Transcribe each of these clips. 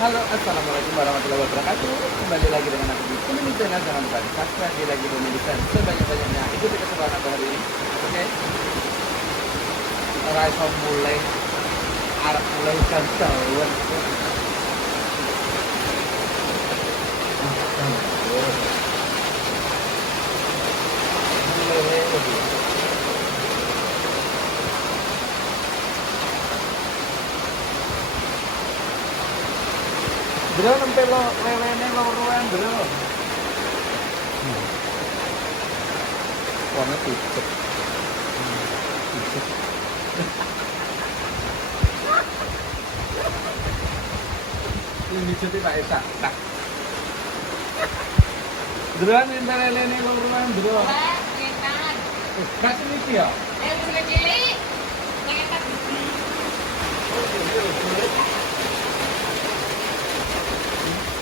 Halo, assalamualaikum warahmatullahi wabarakatuh. Kembali lagi dengan aku di Komedi Channel. Jangan lupa di subscribe, di like, di komen, di share sebanyak-banyaknya. Ikuti kesempatan aku hari ini. Oke. Raiso mulai, arep mulai jam-jaman. Bro, nempe lo lelene loruan, bro. Warna tutup. Ini cuti Pak Esa. Tak. Bro, nempe lelene loruan, bro. Kasih misi ya?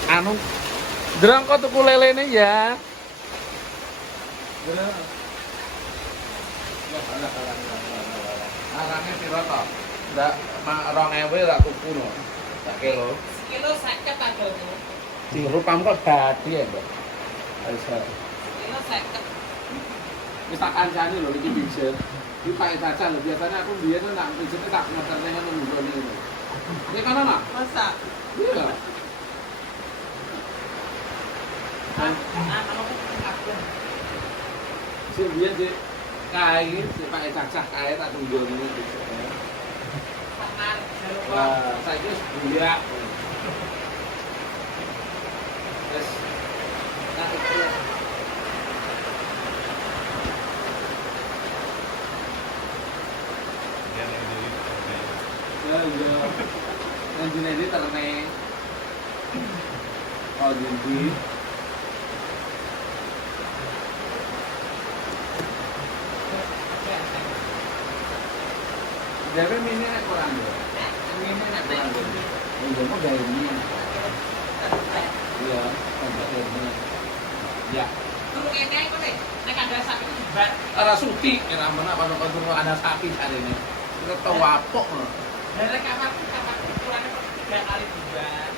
Anu, Drang kok tuku lelene ya? Drang. Arane piro to? Ndak 2000 tak tuku no. Sak kilo. Kilo 50 adomu. Sing rupamu kok dadi ya, Mbak. Aisyah. Kilo 50. Wis tak kancani lho iki pijet. Iki Pak Caca lho biasanya aku biyen nak pijete tak ngeterne ngono ngene. Ini kan ana? Masa? Iya. Si biyen si kae si Pak Caca kae tak tunggu ngene pijet. Panar, Wah, saiki wis buyak. Wis tak iki. Ya, ya. Nanti ini terne. Oh, jadi. Jadi ini nak kurang dulu. Ini nak kurang dulu. Ini mau gaya ini. Iya, tambah ini. Ya. Tunggu ini aku nih. Nek ada sapi itu jebat. Ara suki, kira mana apa tunggu ada sapi hari ini. Kita tahu apok. Dari kamar ukurannya 3 kali jebat.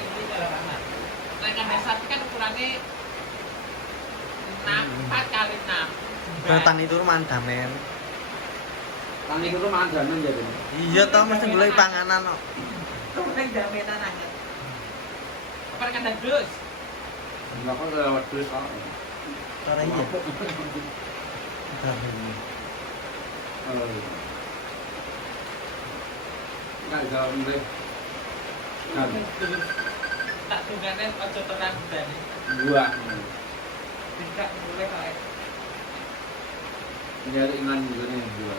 Ini kalau kamar. Nek ada sapi kan ukurannya 4 kali 6. Bertan itu mandan men. Tani itu mandanan jadi. Iya toh mesti golek panganan kok. Kemudian jaminan aja. Apa kan ada dus? Enggak kok lewat terus kok. Ora iya. Nggak jauh deh. Kan Tak tunggannya ojo tenan dane. dua. Tidak boleh kayak. Nyari iman juga nih dua.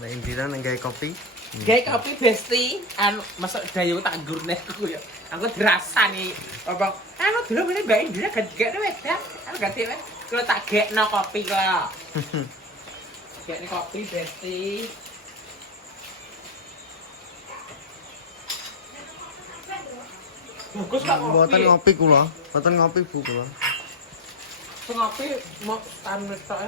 Nek Indira nang gawe kopi. Kayak kopi besti, anu masuk dayu tak gurne aku ya. Aku dirasani. Apa? Anu dulu ini Mbak Indira gak wes ya. Anu ganti wes. Kalau tak gekno kopi kok. Gekno kopi besti. Bagus kok kopi. Mboten ngopi kula. Mboten ngopi Bu kula. Sing ngopi mau anu tok.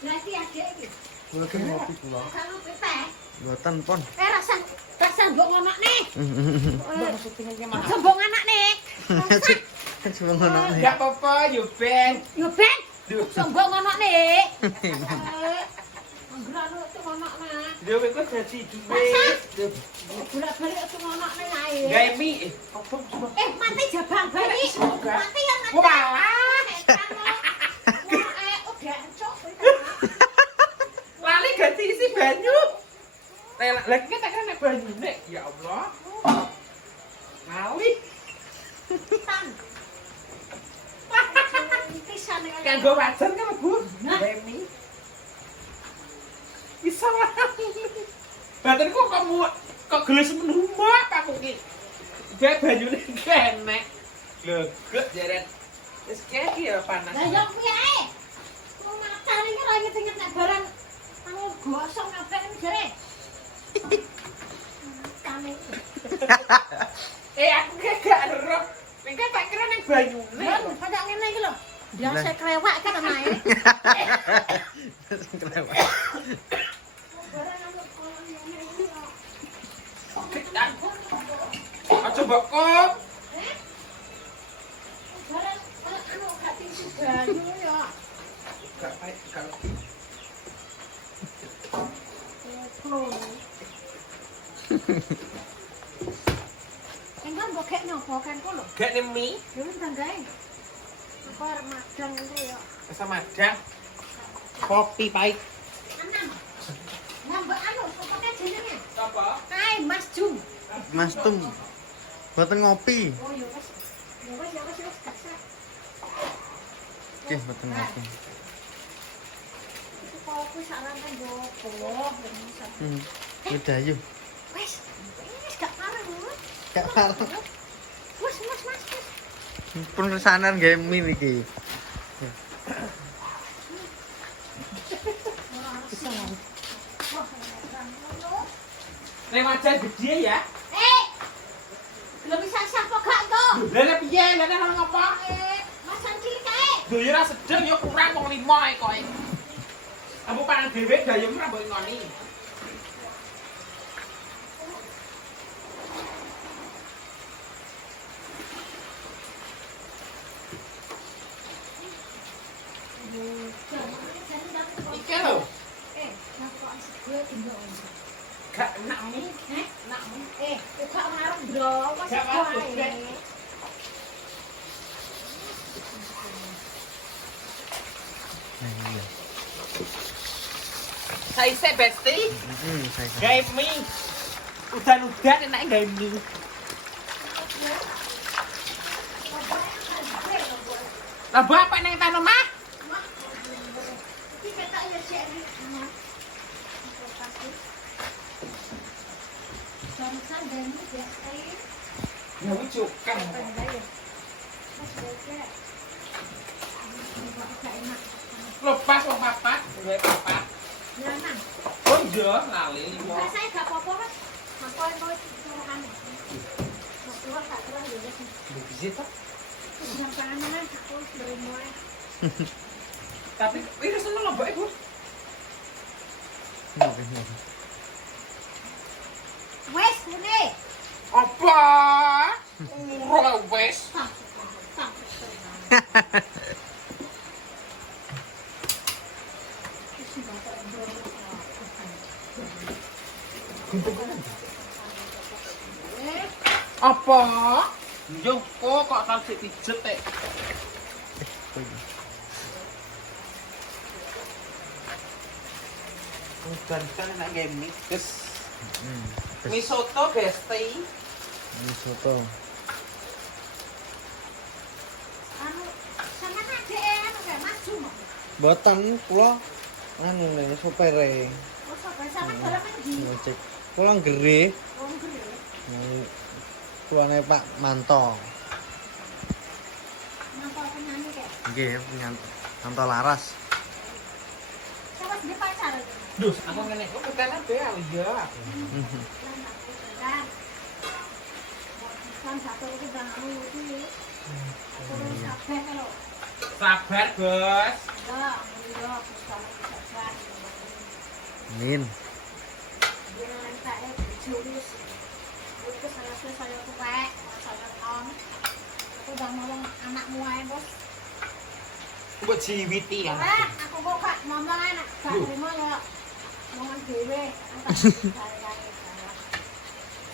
Nanti adek iki. Mboten ngopi kula. Kalau pepeh. Mboten pon. Rasa mbok ngonokne. Maksudnya ki mah. Mbok ngonokne. Cuma ngono. Enggak apa-apa, yo Ben. Yo ben. Mbok ngonokne. Anggrano tuh ngonokne. Dia wis dadi duit. Bolak-balik tuh ngonokne ae. Gawe mie. Apa? Mati jabang bayi. Mati yang mati. Walah. Udah encok. Lali ganti isi banyu. Lagi kan tak kena banyu nek. Ya Allah. Lali. Tan. Pisan Kan gua wajan kan Bu. Remi. Bisa lah. Badanku kok gelis menumbak aku ki. Dia banyune kenek. Legek jeret. Wis keki ya panas. Lah yo kuwi ae. Wong macan iki ora inget-inget nek barang anu gosong ngabek jere. Tane. Aku gak ero. Nek tak kira nang banyune. Kan pada ngene iki lho. Dia saya krewak kan anae. Kenapa? Barang anu kolon ngene iki lho. Aja mbok kok. Barang anu gak tinggi banyu ya. Gak baik kalau Enggak bokek nyopo kan kok lho. gak nih mie Dewe tanggae. Apa arep madang itu ya. sama madang. Kopi pahit. Anam. Nambah anu sepake jenenge. Apa? Kae Mas Jum. Mas Tum. Boten ngopi. Oh ya wis. Ya wis gak sah. Oke, boten ngopi. Itu kopi sarangan bobo. Udah yuk. Wis. Wis gak parah lho. Gak parah. Wis. Pemesanan game iki. Nek wajan gede ya. Belum bisa sah kok gak kok. Lah piye? Lah nang ngapa? Masan cilik kae. Lho ya ra sedeng ya kurang wong 5 ae koe. Aku pangan dhewe gayem ra mbok ngoni. Iki lho, Napa asik gue tinggal. gak enak mie. Nak gak ngarep bro, wis Gak apa-apa, wae. Nah, iya. Saise besti. Saya. Gawe mie. Udan-udan enake gawe mie. Lah bapak nang tanah mah. Iki ketok ya sik iki. Samsan dan ini ya kae. Ya wis cukang. Lepas wong papat, gawe papat. Oh iya, lali. Saya gak apa-apa mas. Apa yang mau dimakan? Mas keluar gak keluar ya wis. Bisa toh? Jangan panganan aku beri mulai. Tapi wis seneng lho, Mbak Ibu. Wes ini. Apa? Urung wis. Apa? Yo kok tansih pijet teh. Udan-udan enak gawe mie. Wis mie soto besti. Ini soto. Anu sama adek anu kayak maju mau. Boten kula anu nek sopere. Oh sampai sama barang kan di Ngecek. Kula gerih. wong gede. Kulane Pak Manto. Napa penyanyi kayak. Nggih, Manto Laras. Siapa di pacar itu? Duh, aku ngene. Oh, tenan be ya. Kan satu itu udah anu iki. Terus kabeh kalau Sabar, Bos. enggak, iya bisa sabar. Min. Jangan kayak jurus. Itu saya tuwek, saya on. Aku udah ngomong anakmu ae, Bos. Mbok jiwiti kan. Aku kok gak ngomong anak, gak terima ya. Ngomong dhewe.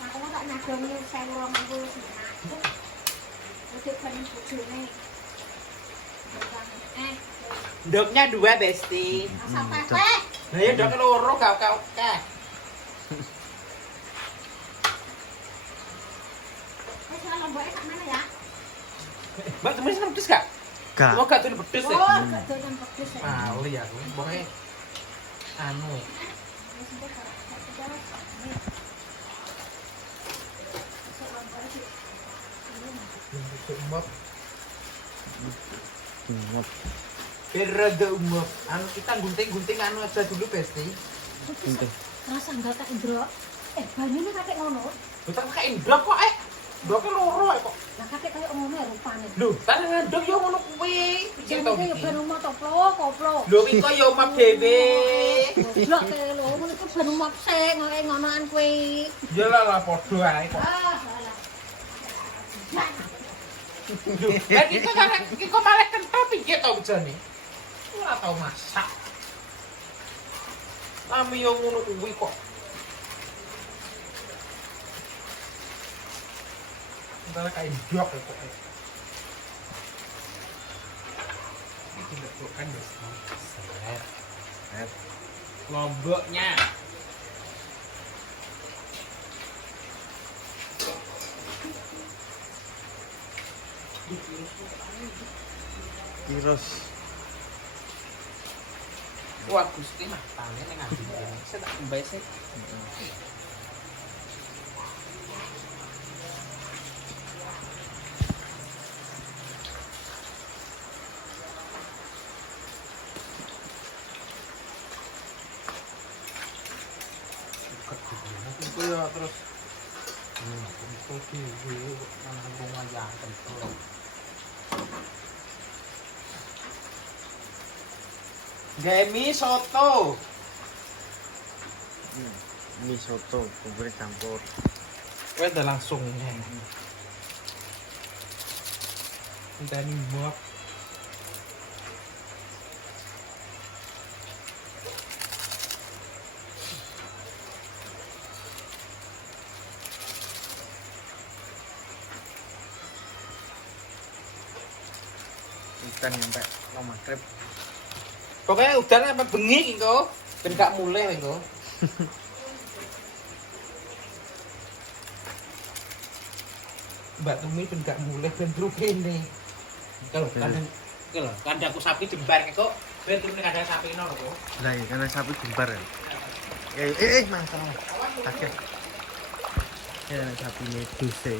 Aku mau tak nagoni 1200 senak. Udah kan bojone. Ndoknya 2, Besti. Asal teh. Lah ya ndok loro gak oke. Wis lah lomboke sak mana ya? Mbak temen seneng pedes gak? Gak. Mau gak tuh pedes ya? Oh, gak doyan pedes ya. Mali aku, pokoknya anu. Wis ndek gak pedes. Umap, Ngop. biar rada umap. Anu kita gunting-gunting anu aja dulu, Besti. Pintu. Rasa enggak tak indro. Banyune kakek ngono. Bukan kayak ndok kok, ndoknya loro kok. Lah kakek kaya ngomong rupane. Lho, tak ngandung yo ngono kuwi. Piye to Jenenge yo iki? ben omah to, Plok, koplok. Lho iki kok yo omah dhewe. Goblok ke lho, ngono iku ben omah sik ngonoan kuwi. Ya lah padha ae kok. Ah, salah. Lah iki kok malah kental piye to bejane? Ora tau masak. Lami yo ngono kuwi kok. Antara kayak jok ya kok. Ini diletakkan ya, set. Lomboknya. Kiros. Wah, Gusti matane ning ngambil ini. Saya tak kembali sih. Itu ya terus. Itu dulu nang rumah yang kental. Gemi soto. Mie soto, bubur campur. Wes udah langsung ya. Kita ini buat. Ikan nyampe lo maghrib. Pokoknya udah apa bengi kok. Ben gak mulai kok. Mbak Tumi ben gak mulai ben bro kene. Kalau kandangku sapi jembar kok. Ben turune kandang sapi no kok. Lah ya karena sapi jembar ya. Masalah. Kaget. Ya sapi ini duse.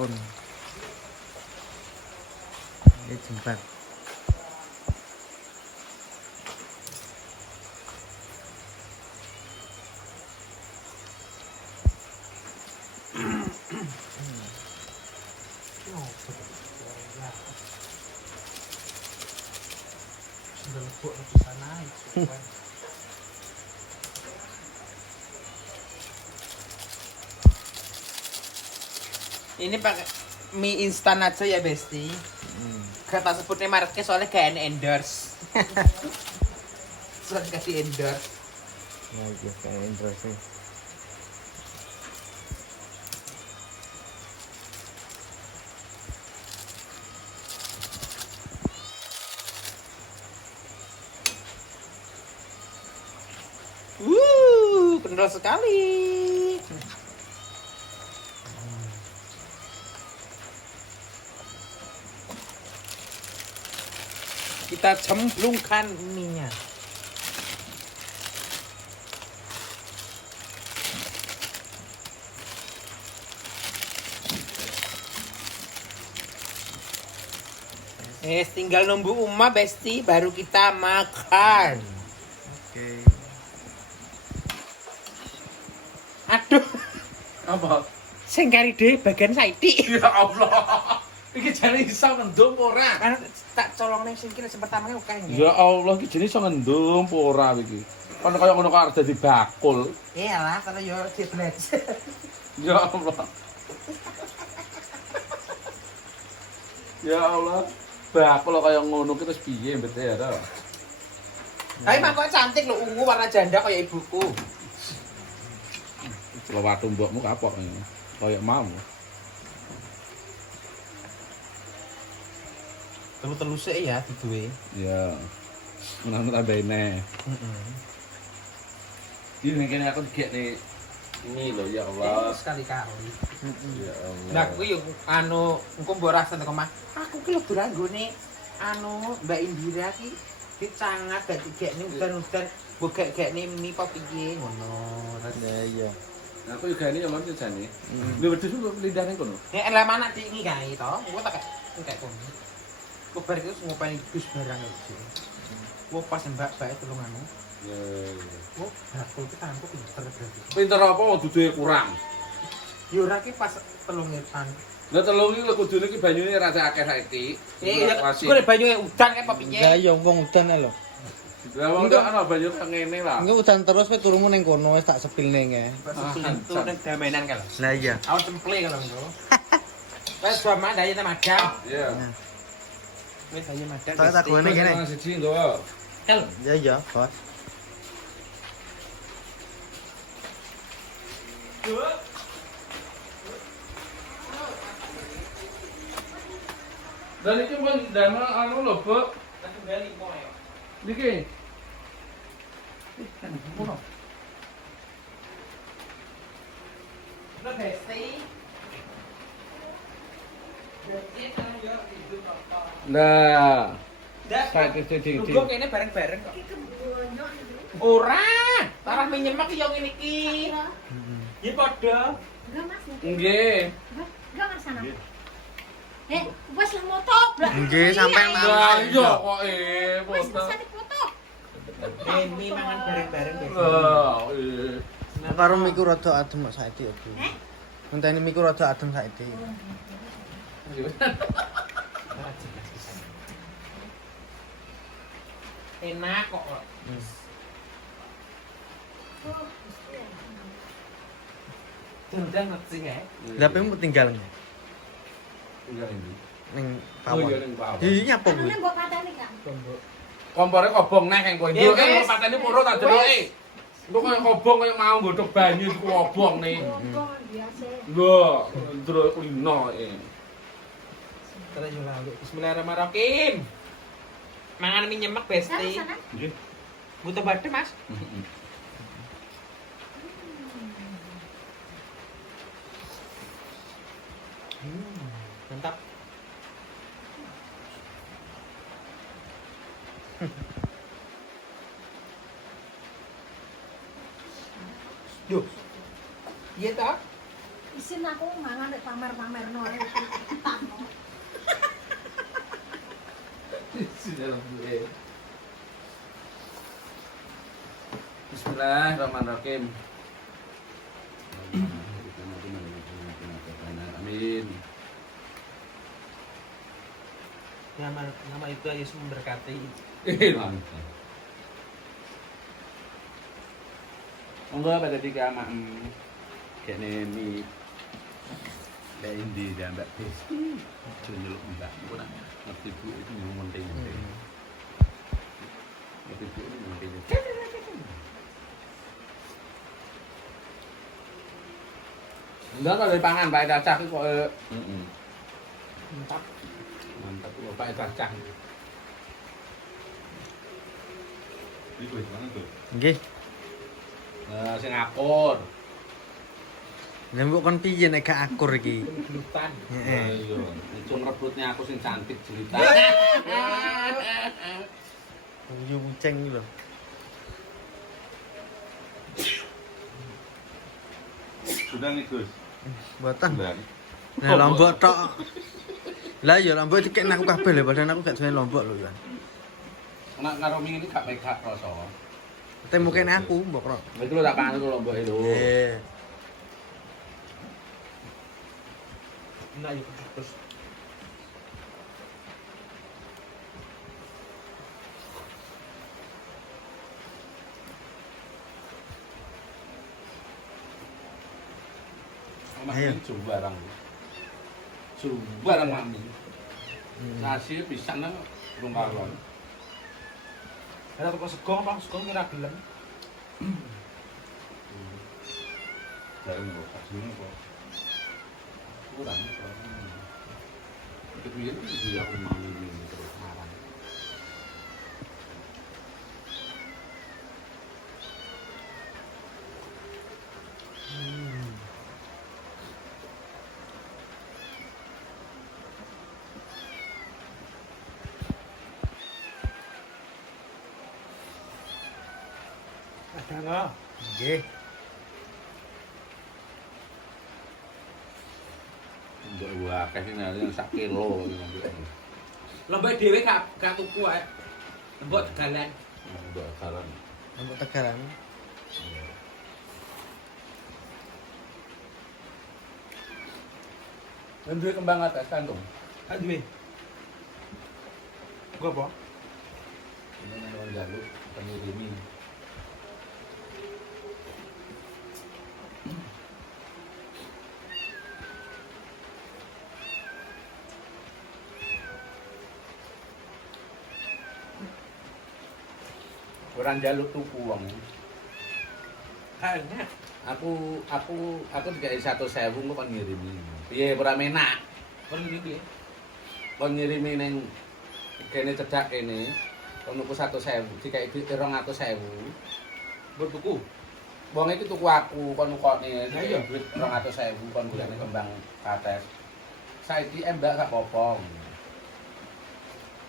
On. Ini jembar. Sudah lebok di sana itu. Ini pakai mie instan aja ya Besti. Kata sebutnya mereknya soalnya kayak endorse. Soalnya kasih endorse. Nah, iya kayak interesting. Kental sekali. Kita cemplungkan mie-nya. Tinggal nunggu Uma Besti baru kita makan. Oke. Aduh, Apa? sing kari dhewe bagian saiki. Ya Allah. Iki jane iso ngendum ora? Kan tak colong ning sing kene pertamane oke. Ya Allah, iki jane iso ngendum ora iki. Kan kaya ngono kok arep dadi bakul. Iyalah, kalau yo diblets. Ya Allah. Ya Allah. Bakul kaya ngono ki terus piye mbete ya ta? Tapi mangkok cantik lho, ungu warna janda kayak ibuku. Lewat mbokmu kapok ini. Kaya mau. Telu-telu sik ya diduwe. Ya. Menawa tambahin. Ini kene aku digekne ini lho ya Allah. Sekali-kali. Ya Allah. Nah, kuwi yo anu engko mbok rasan teko Mas. Aku ki lho duranggone anu Mbak Indira ki dicangat gak digekne udan-udan mbok gek-gekne mie apa piye ngono. Ya iya. Aku juga ini yang ngerti jane. Lho wedhus kok lindane kono. Nek elek manak diingi kae to, engko tak kayak kono. Kok bar iki ngopeni Gus barang iki. Wo pas mbak-mbak tulung anu. Oh, bakul ki tanganku pinter berarti. Pinter apa wong duduhe kurang. Yo ora ki pas telungetan. Lah telung iki lho kudune ki banyune rada akeh saiki. Iya, kok banyu udan kayak apa piye? Lah ya wong udan ae lho. Lah wong ndak ana banyu kaya ngene lah. Engko udan terus kowe turunmu ning kono wis tak sepilne nge. Pas pintu ning damenan kan. Lah iya. Awak temple kan lho. Wes sama daya ta madam. Iya. Wes daya madam. Tak gone kene. Siji nggo. Tel. Ya ya, Bos. Dan iki pun damel anu lho, Bu. Tak kembali kok ya. Niki. Lo besti. Jadi kan yo hidup apa. Nah, Dah. saiki sing Tunggu kene bareng-bareng kok. Iki kebonyok iki. Ora, tarah menyemak yo ngene iki. Heeh. Ya padha. Enggak Mas. nggih. Enggak Mas sana. Wes lah moto. Nggih, sampean Lah iya kok Wes foto. bisa dipoto. Ini mangan bareng-bareng besok. Lah, karo miku rada adem kok saiki ya, Bu. Ngenteni miku rada adem saiki. Enak kok. Dendang ngerti ya. Lah pemu tinggal nge Tinggal ini. ning Oh pawon. iya ning bawah. Iya nyapa kuwi? Anune mbok pateni kan. Kompore kobong neh kang kowe. Yo Wes. kan patene puro tak deloke. Engko kaya kobong kaya mau nggodhog banyu iku obong nih. Ngomong biasa. Lho, ndro kulino Terus yo lalu. Bismillahirrahmanirrahim. Mangan mie nyemek Sana besti. sana. Nggih. Butuh bade, Mas. Mantap. Duh. Iya toh? Isin aku mangan nek pamer-pamerno ae. Bismillahirrahmanirrahim. Amin. Nama itu Yesus memberkati. Monggo pada tiga mak kene mi lek indi mbak bis. Nyeluk mbak. Ora ngerti Bu itu yang penting. Ngerti Bu itu yang penting. Enggak kalau dipangan Pak Cacah itu kok Mantap. mantap kok Pak Cacah. Nggih. Nah, sing akur. Lah mbok kon piye nek gak akur iki? Gelutan. Heeh. Iya, itu ngerebutnya aku sing cantik cerita. Yo kucing iki lho. Sudah nih Gus. Mboten. Sudah. Nah, lombok tok. Lah ya lombok dikek aku kabeh lho, padahal aku gak duwe lombok lho, Yan. Nek karo ming ini gak pegat rasa. Te mungkin aku mbok kro. Iki lho tak pangan lho mbok lho. Eh, Enak ya terus. Ayo. Barang. Barang mami. Nasi pisan nang rong kalon. Ada kok segong apa? Segong kira gelem. Dari mbok kasih kok. Kurang. Itu dia aku mau ini terus marah. Ada enggak? nggih. Untuk gua kasih nanti 1 kilo. Lombok dhewe gak tuku ae. Lombok tegalan. Untuk saran. Untuk tegaran. Dan duwe kembang atas kantung. Aduh. Gua apa? Ini nang jaluk pengirimin. Orang jaluk tuku wong. Kayaknya Aku dikai 1.000 kok kon ngirimi. Piye ora menak? orang ini dia. Kon ngirimi ning kene cedak kene. Kon nuku 1.000, dikai 200.000. Buat buku. Wong iki tuku aku, kon nukone Lah iya. duit 200.000 kon golekne kembang kates. Saiki embak gak apa-apa.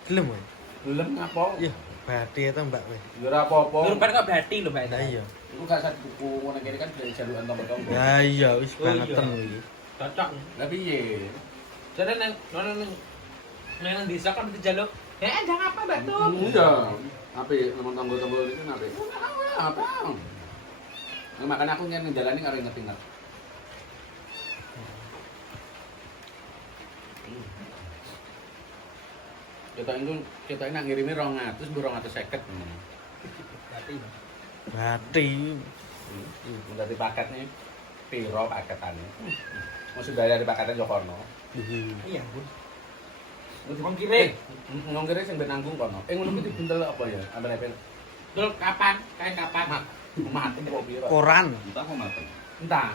Gelem kan? Gelem ngapa? Iya, bathi itu mbak weh. Ya ora apa-apa. Turun kok berarti lho, Mbak. Nah iya. Iku gak usah tuku ngono kene kan dari jalukan tonggo-tonggo. Ya iya, wis Oh, iya. bangetan iki. Cocok. Lah piye? Jadi nang desa kan dijaluk. Jangan apa, Mbak tuh. Iya. Apa nomor tonggo-tonggo iki nape? Apa? Nah, makanya aku nyen njalani karo inget-inget. Kita ini ngirimi 200, 250. Berarti. Bathi. Berarti paketnya piro paketannya? Mesti bayar di paketnya Jokono. Iya, Bun. Mesti Ongkire. ngongkire sing ben nanggung kono. Ngono kuwi dibuntel apa ya? Ambane ben Dul kapan? Kayak kapan? matem kok piro? Koran. Entah kok mateng. Entah.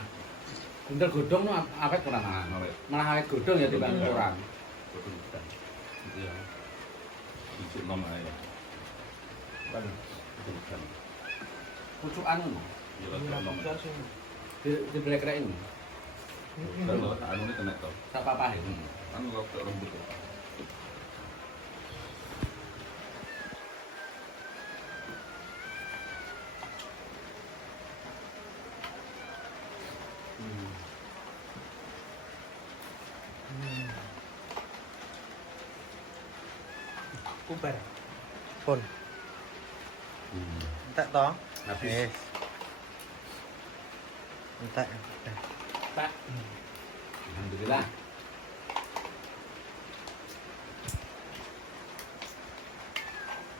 Buntel godhong no awet kurang awet. Malah awet godhong ya dibanding orang. Betul bukan. Itu ya. Itu nama ya. Waduh, Betul bukan. pucukan ngono. Ya lah nama. Di blek-blek ini. Kalau anu ini kena tau. Tak apa-apa ya. Anu kalau tak rambut. Kubar. Pun. Entek toh? Habis. Yes. Entek. Pak. Alhamdulillah.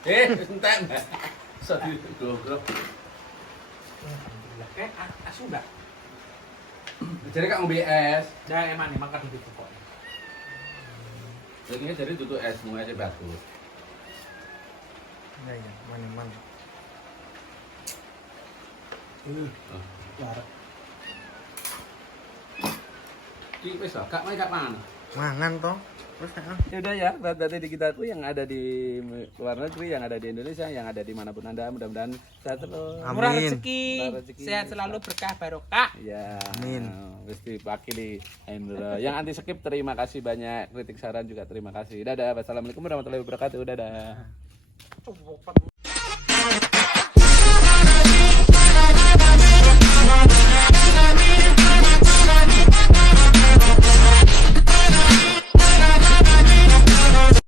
Entek, Mbak. Sedih goblok. Alhamdulillah. Asu enggak? Jadi kak UBS. Nah, emang kan hidup kok. Jadi jadi tutup es, mau esnya bagus. Iya iya, man. Lar. Ki wis lah, kak main kapan? Mangan toh. Terus kan. Ya udah ya, berarti di kita tuh yang ada di luar negeri, yang ada di Indonesia, yang ada dimanapun anda, mudah-mudahan sehat terus. Amin. Murah rezeki. Murah rezeki. Sehat selalu berkah barokah. Ya, Amin. Mesti pakai di Indra. Yang anti skip terima kasih banyak, kritik saran juga terima kasih. Dadah, wassalamualaikum warahmatullahi wabarakatuh. Dadah.